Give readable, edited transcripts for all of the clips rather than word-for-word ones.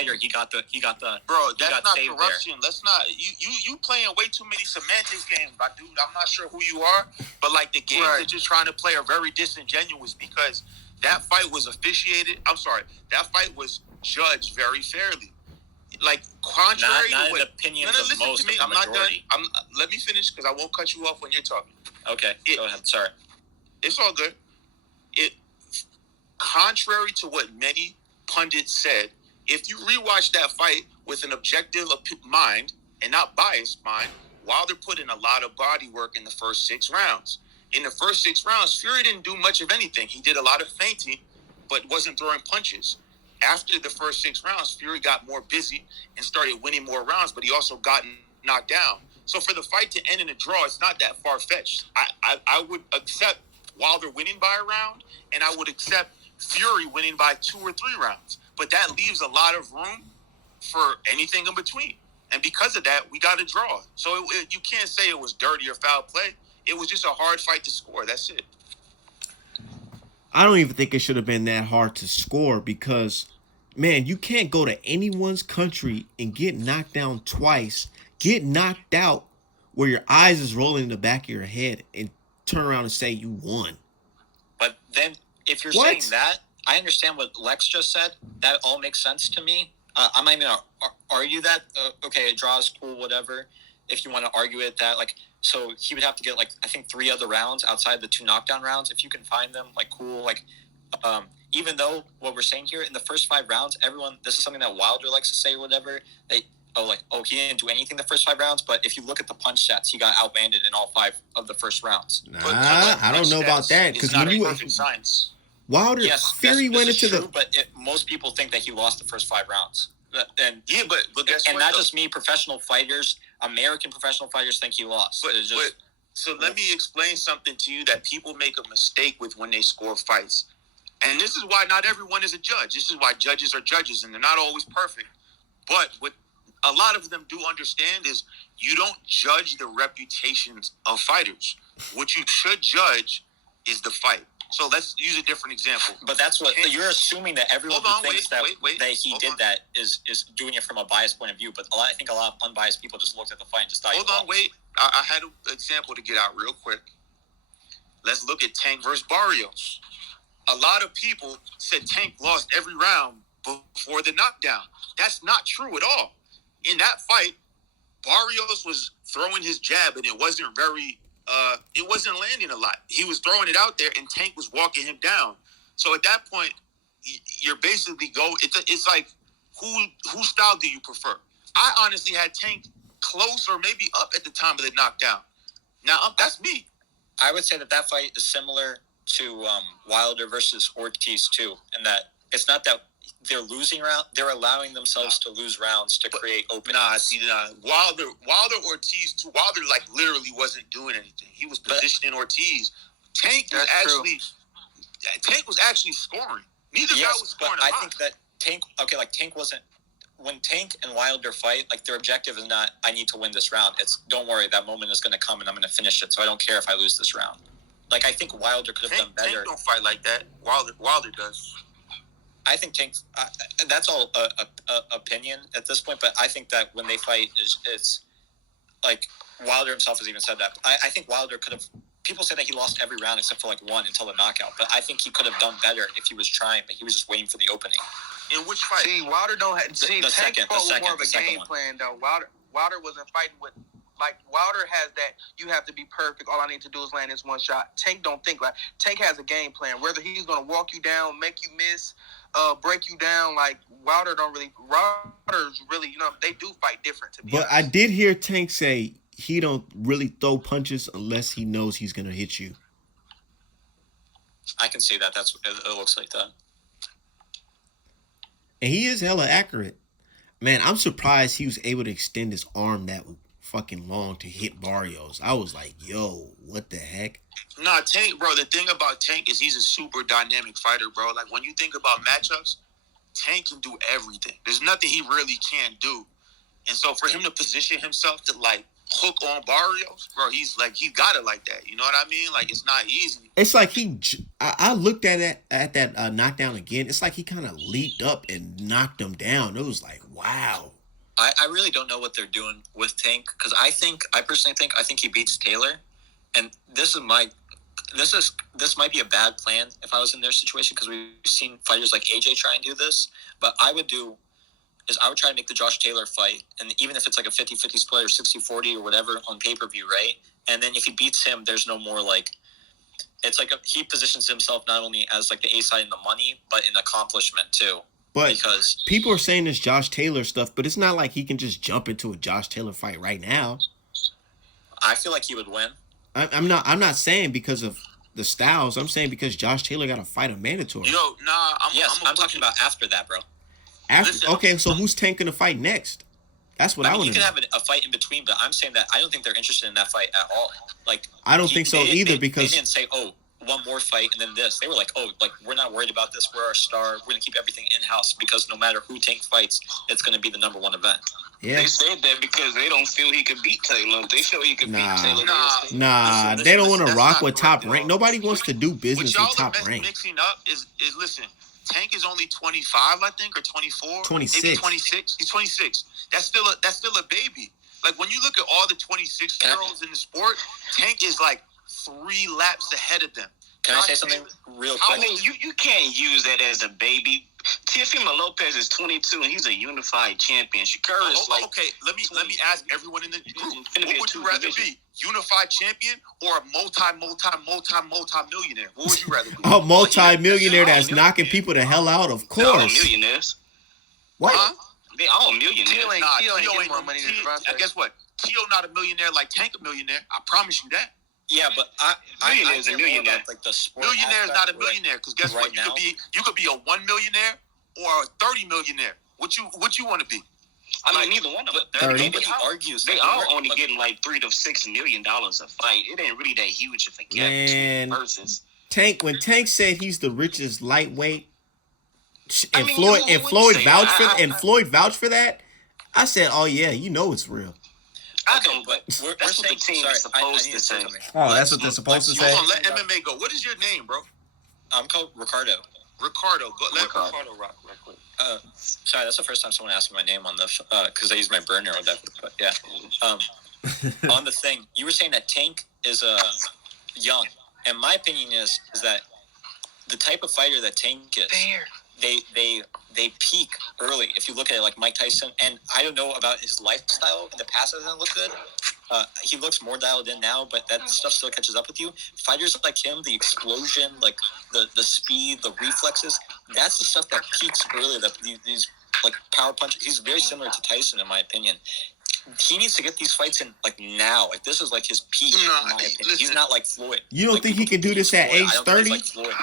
fighter, he got the bro. That's not corruption. There. Let's not you playing way too many semantics games, my dude. I'm not sure who you are, but like the games that you're trying to play are very disingenuous because that fight was officiated. I'm sorry, that fight was judged very fairly. Like contrary not to what opinions of most of the majority. I'm not done. Let me finish because I won't cut you off when you're talking. Okay, go ahead. Sorry. It's all good. Contrary to what many pundits said, if you rewatch that fight with an objective mind and not biased mind, Wilder put in a lot of body work in the first 6 rounds. In the first 6 rounds, Fury didn't do much of anything. He did a lot of feinting, but wasn't throwing punches. After the first 6 rounds, Fury got more busy and started winning more rounds, but he also got knocked down. So for the fight to end in a draw, it's not that far-fetched. I would accept Wilder winning by a round, and I would accept Fury winning by 2 or 3 rounds. But that leaves a lot of room for anything in between. And because of that, we got a draw. So you can't say it was dirty or foul play. It was just a hard fight to score. That's it. I don't even think it should have been that hard to score because, man, you can't go to anyone's country and get knocked down twice, get knocked out where your eyes is rolling in the back of your head and turn around and say you won. But then if you're saying that, I understand what Lex just said. That all makes sense to me. I'm not even going to argue that. Okay, a draw is cool, whatever. If you want to argue it, that, like, so he would have to get, like, I think 3 other rounds outside the 2 knockdown rounds. If you can find them, like, cool. Like, even though what we're saying here, in the first 5 rounds, everyone, this is something that Wilder likes to say or whatever. He didn't do anything the first 5 rounds. But if you look at the punch stats, he got outlanded in all 5 of the first rounds. I don't know about that. Because when you perfect science. Wilder, Fury went into true, but most people think that he lost the first 5 rounds. And yeah, but guess and what, not just me, professional fighters, American professional fighters think he lost. So let me explain something to you that people make a mistake with when they score fights. And this is why not everyone is a judge. This is why judges are judges, and they're not always perfect. But what a lot of them do understand is you don't judge the reputations of fighters. What you should judge is the fight. So let's use a different example. But that's what you're assuming, that everyone who thinks that he did that is doing it from a biased point of view. But I think a lot of unbiased people just looked at the fight and just thought. I had an example to get out real quick. Let's look at Tank versus Barrios. A lot of people said Tank lost every round before the knockdown. That's not true at all. In that fight, Barrios was throwing his jab, and it wasn't landing a lot. He was throwing it out there, and Tank was walking him down. So at that point, you're basically it's like, whose style do you prefer? I honestly had Tank close or maybe up at the time of the knockdown. Now, that's me. I would say that fight is similar to Wilder versus Ortiz, too, and that it's not that they're losing round. They're allowing themselves to lose rounds to create openings. Wilder Ortiz too. Wilder literally wasn't doing anything. He was positioning Ortiz. Tank was actually scoring. Neither guy was scoring. But I think that Tank wasn't. When Tank and Wilder fight, their objective is not, I need to win this round. It's, don't worry, that moment is going to come and I'm going to finish it. So I don't care if I lose this round. I think Wilder could have done better. Tank don't fight like that. Wilder does. I think Tank. That's all opinion at this point, but I think that when they fight, it's like Wilder himself has even said that. I think Wilder could have. People say that he lost every round except for 1 until the knockout, but I think he could have done better if he was trying, but he was just waiting for the opening. In which fight? See, Wilder don't have. The second more of a game plan though. Wilder wasn't fighting with. Wilder has that, you have to be perfect. All I need to do is land this one shot. Tank don't think like. Tank has a game plan. Whether he's going to walk you down, make you miss, break you down, Wilder's really, they do fight different, to be honest. I did hear Tank say he don't really throw punches unless he knows he's going to hit you. I can see that. It looks like that. And he is hella accurate. Man, I'm surprised he was able to extend his arm that fucking long to hit Barrios. I was like, yo, what the heck? Nah, Tank, bro, the thing about Tank is he's a super dynamic fighter, bro. When you think about matchups, Tank can do everything. There's nothing he really can't do. And so for him to position himself to, hook on Barrios, bro, he got it like that. You know what I mean? Like, it's not easy. It's like I looked at that knockdown again. It's like he kind of leaped up and knocked him down. It was like, wow. I really don't know what they're doing with Tank because I personally think he beats Taylor, and this might be a bad plan if I was in their situation because we've seen fighters like AJ try and do this. But I would try to make the Josh Taylor fight, and even if it's like a 50-50 split or 60-40 or whatever on pay-per-view, right? And then if he beats him, there's no more like it's like he positions himself not only as like the A side in the money, but in accomplishment too. But because people are saying this Josh Taylor stuff, but it's not like he can just jump into a Josh Taylor fight right now. I feel like he would win. I'm not saying because of the styles. I'm saying because Josh Taylor got to fight a mandatory. Yo, nah, I'm talking about after that, bro. Okay, so who's Tank gonna fight next? That's what I want to know. You can have a fight in between, but I'm saying that I don't think they're interested in that fight at all. Like, I don't think so either because they didn't say, "Oh, one more fight and then this." They were like, "Oh, like we're not worried about this. We're our star. We're gonna keep everything in house because no matter who Tank fights, it's gonna be the number one event." Yeah. They said that because they don't feel he could beat Taylor. They feel he could beat Taylor. Nah, they don't want to rock with top rank. Nobody wants to do business with top rank. Mixing up is listen. Tank is only 25, I think, or 24. 26. Maybe 26. He's 26. That's still a baby. Like when you look at all the 26-year-olds in the sport, Tank is like 3 laps ahead of them. Can I say something real quick? I mean, you can't use that as a baby. Teofimo Lopez is 22 and he's a unified champion. Shakur is okay. Let me ask everyone in the group: what would you rather be, unified champion or a multi-millionaire? What would you rather be? A multi-millionaire that's knocking people the hell out. Of They're all course. millionaires. What? Huh? They all millionaires. Tio ain't getting more money than Devontae. Guess what? Tio not a millionaire like Tank a millionaire. I promise you that. Yeah, but Millionaire is a millionaire. About, like, the sport Millionaire is not a aspect, millionaire because guess right what? Now, you could be a 1 millionaire or a 30 millionaire. What you want to be? I mean, neither one of them. nobody argues. They all only getting like $3 to $6 million a fight. It ain't really that huge of a gap between versus Tank. When Tank said he's the richest lightweight, and I mean, Floyd vouched for that, I said, "Oh yeah, you know it's real." Okay, but we're that's what saying, the team is supposed to say. Oh, that's what they're supposed to say. Hold on, let MMA go. What is your name, bro? I'm called Ricardo. Ricardo. Let Ricardo rock real quick. Sorry, that's the first time someone asked me my name on the because I use my burner or whatever. But yeah, on the thing you were saying that Tank is young, and my opinion is that the type of fighter that Tank is, they peak early. If you look at it like Mike Tyson, and I don't know about his lifestyle in the past, it doesn't look good. He looks more dialed in now, but that stuff still catches up with you. Fighters like him, the explosion, like the speed, the reflexes, that's the stuff that peaks early. That these like power punches. He's very similar to Tyson, in my opinion. He needs to get these fights in like now. Like this is like his peak, in my opinion. Listen, he's not like Floyd. You don't think he can do this at age 30? Like Floyd.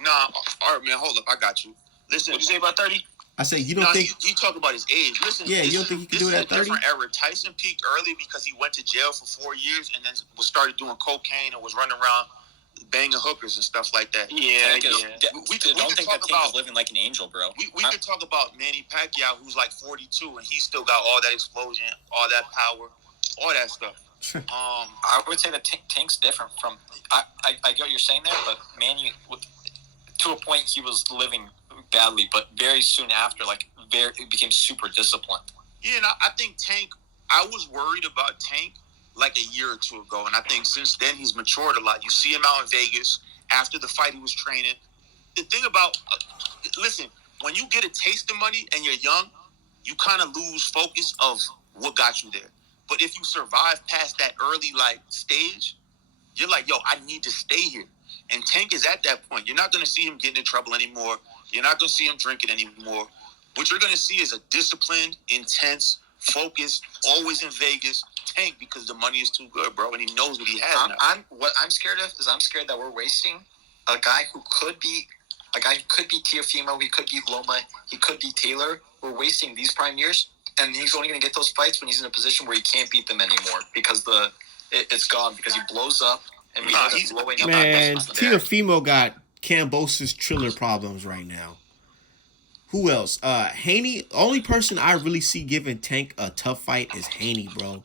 Nah, all right, man. Hold up, I got you. Listen, What you say about 30? I said you don't think. you talk about his age. Listen, Yeah, you don't think he can do it at 30? Different era. Tyson peaked early because he went to jail for 4 years and then started doing cocaine and was running around banging hookers and stuff like that. Yeah. We could don't think talk that Tank is about living like an angel, bro. we could talk about Manny Pacquiao, who's like 42 and he's still got all that explosion, all that power, all that stuff. I would say that Tank's different from. I get what you're saying there, but Manny, to a point, he was living badly, but very soon after, it became super disciplined. Yeah, and I think Tank. I was worried about Tank like a year or two ago, and I think since then he's matured a lot. You see him out in Vegas after the fight; he was training. The thing about, listen, when you get a taste of money and you're young, you kind of lose focus of what got you there. But if you survive past that early stage, you're like, yo, I need to stay here. And Tank is at that point. You're not going to see him getting in trouble anymore. You're not going to see him drinking anymore. What you're going to see is a disciplined, intense, focused, always in Vegas Tank because the money is too good, bro, and he knows what he has now. What I'm scared of is I'm scared that we're wasting a guy who could be Teofimo, he could be Loma, he could be Taylor. We're wasting these prime years, and he's only going to get those fights when he's in a position where he can't beat them anymore because it's gone because he blows up. And he's blowing up. Man, Teofimo got Kambosos Triller problems right now. Who else? Haney. Only person I really see giving Tank a tough fight is Haney, bro.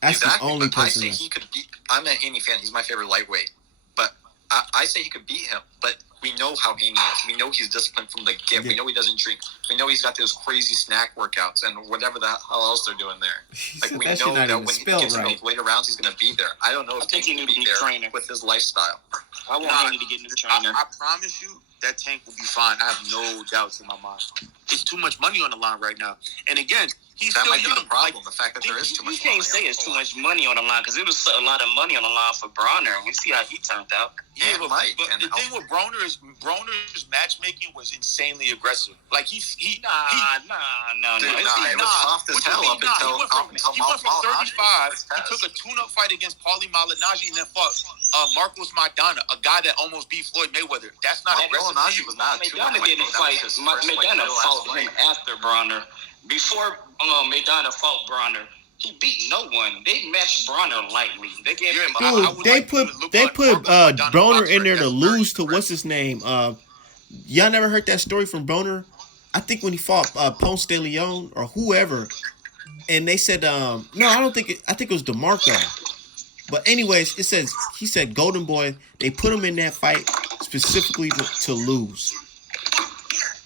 That's the only but I person. say he could beat. I'm a Haney fan. He's my favorite lightweight. But I say he could beat him. But we know how Haney is. We know he's disciplined from the get. We know he doesn't drink. We know he's got those crazy snack workouts and whatever the hell else they're doing there. Like we know that when he gets in those later rounds, he's going to be there. I don't know if he can be there trainer with his lifestyle. I want Haney to get new trainer. I promise you that Tank will be fine. I have no doubts in my mind. It's too much money on the line right now. And again, he's that still might young. be the problem. The fact that there is too much. You can't say it's too much money on the line because it was a lot of money on the line for Bronner, and we see how he turned out. Yeah, but the thing with Broner's matchmaking was insanely aggressive. Like he no. It was soft as hell up until he went from 35. He took a tune-up fight against Paulie Malignaggi and then fought Marcos Maidana, a guy that almost beat Floyd Mayweather. That's not aggressive. Malignaggi was not Maidana didn't fight. Maidana fought him after Bronner. Before Maidana fought Bronner, he beat no one. They matched Bronner lightly. They gave him. Dude, they put Broner in there to lose to what's his name. Y'all never heard that story from Broner? I think when he fought Ponce de Leon or whoever, and they said no, I don't think I think it was DeMarco. But anyways, he said Golden Boy. They put him in that fight specifically to lose.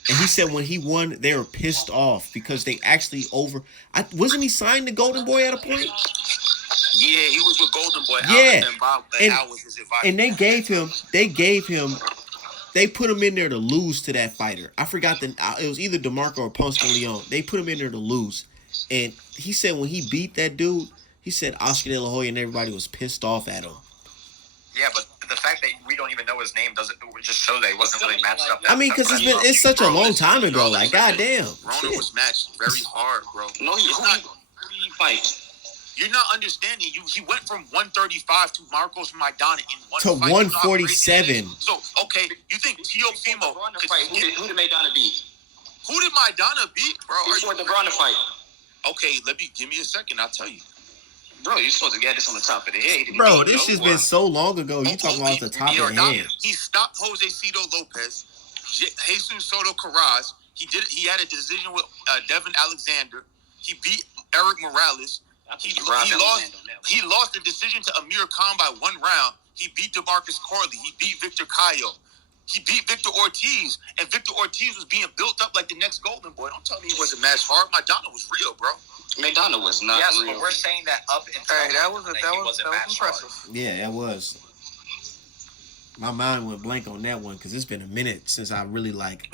And he said when he won, they were pissed off because they actually wasn't he signed to Golden Boy at a point? Yeah, he was with Golden Boy. Yeah, Al was his advisor. And they put him in there to lose to that fighter. I forgot it was either DeMarco or Ponce de Leon. They put him in there to lose. And he said when he beat that dude, he said Oscar De La Hoya and everybody was pissed off at him. Yeah, but the fact that we don't even know his name doesn't just show that he wasn't really matched up. I mean, because it's such a long time ago. Like, goddamn. Broner was matched very hard, bro. No, he fight. You're not understanding. He went from 135 to Marcos Maidana in one to fight. 147. So, okay, you think Teofimo... Who did Maidana beat? Who did Maidana beat, bro? Before the Bronner fight. Okay, give me a second. I'll tell you. Bro, you're supposed to get this on the top of the head. Bro, this has been so long ago. You talking about the top of the head. He stopped Jose Cito Lopez, Jesus Soto Carras. He had a decision with Devin Alexander. He beat Eric Morales. He lost the decision to Amir Khan by 1 round. He beat DeMarcus Corley. He beat Victor Cayo. He beat Victor Ortiz. And Victor Ortiz was being built up like the next Golden Boy. Don't tell me he wasn't matched hard. Maidana was real, bro. Maidana was not real. Yes, but we're saying that up until that was impressive. Yeah, that was. My mind went blank on that one because it's been a minute since I really like.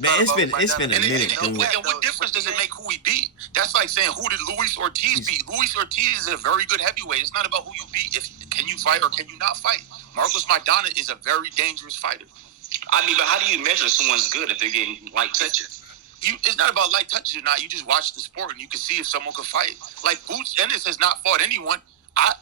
Man, it's been a minute, dude. And what difference does it make who he beat? That's like saying who did Luis Ortiz beat? Luis Ortiz is a very good heavyweight. It's not about who you beat. Can you fight or can you not fight? Marcos Maidana is a very dangerous fighter. I mean, but how do you measure someone's good if they're getting light touches? It's not about light touches or not. You just watch the sport and you can see if someone can fight. Like Boots Ennis has not fought anyone.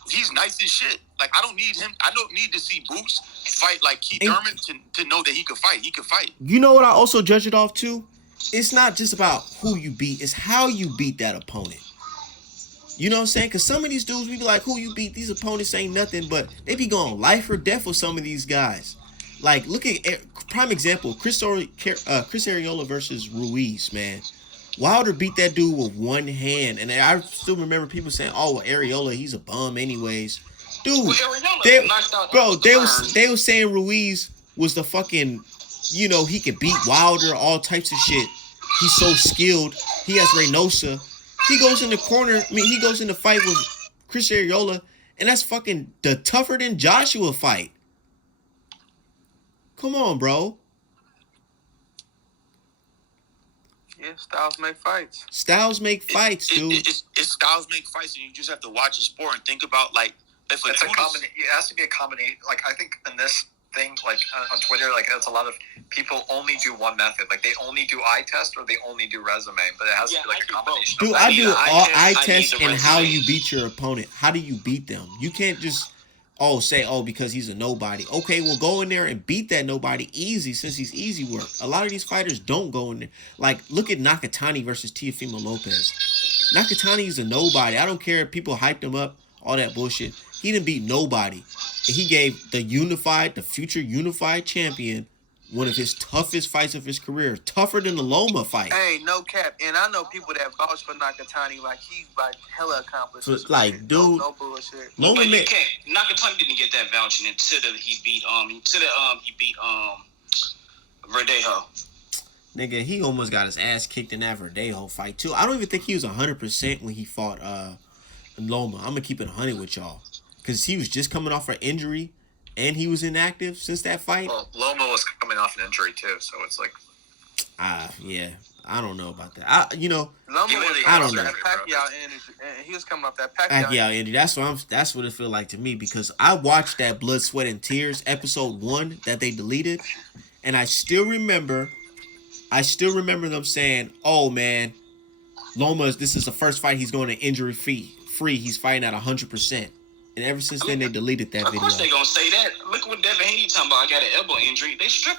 He's nice as shit. Like I don't need him. I don't need to see Boots fight like Keith Thurman to know that he can fight. He can fight. You know what I also judge it off to? It's not just about who you beat. It's how you beat that opponent. You know what I'm saying? Because some of these dudes, we be like, who you beat? These opponents ain't nothing, but they be going life or death with some of these guys. Like, look at prime example, Chris Arreola versus Ruiz, man. Wilder beat that dude with one hand, and I still remember people saying, "Oh, well, Arreola, he's a bum, anyways." Dude, they was saying Ruiz was the fucking, he could beat Wilder, all types of shit. He's so skilled. He has Reynosa. He goes in the corner. He goes in the fight with Chris Arreola, and that's fucking the tougher than Joshua fight. Come on, bro. Yeah, styles make fights. Styles make fights, dude. It's styles make fights, and you just have to watch the sport and think about like if it has to be a combination. Like I think in this thing, like on Twitter, like it's a lot of people only do one method. Like they only do eye test or they only do resume, but it has to be like a combination. Dude, I do eye test and how you beat your opponent. How do you beat them? You can't just say because he's a nobody. Okay, well go in there and beat that nobody easy since he's easy work. A lot of these fighters don't go in there. Like look at Nakatani versus Teofimo Lopez. Nakatani is a nobody. I don't care if people hyped him up, all that bullshit. He didn't beat nobody. And he gave the future unified champion one of his toughest fights of his career, tougher than the Loma fight. Hey, no cap. And I know people that vouch for Nakatani like he's like hella accomplished. So, like, dude, no bullshit. Loma But you man, can't. Nakatani didn't get that vouching until he beat Verdejo. nigga, he almost got his ass kicked in that Verdejo fight too. I don't even think he was 100% when he fought Loma. I'm gonna keep it 100 with y'all, cause he was just coming off an injury, and he was inactive since that fight. Well, Loma was coming off an injury too, so it's like, Yeah, I don't know about that. Loma was I don't know. that Pacquiao and he was coming off that Pacquiao. Pacquiao, Andy. That's what it feel like to me, because I watched that Blood, Sweat, and Tears episode 1 that they deleted, and I still remember them saying, "Oh man, Loma, this is the first fight he's going to injury free. He's fighting at 100%." And ever since then, they deleted that Of video. course they gonna say that. Look what Devin Haney talking about. I got an elbow injury. They stripped him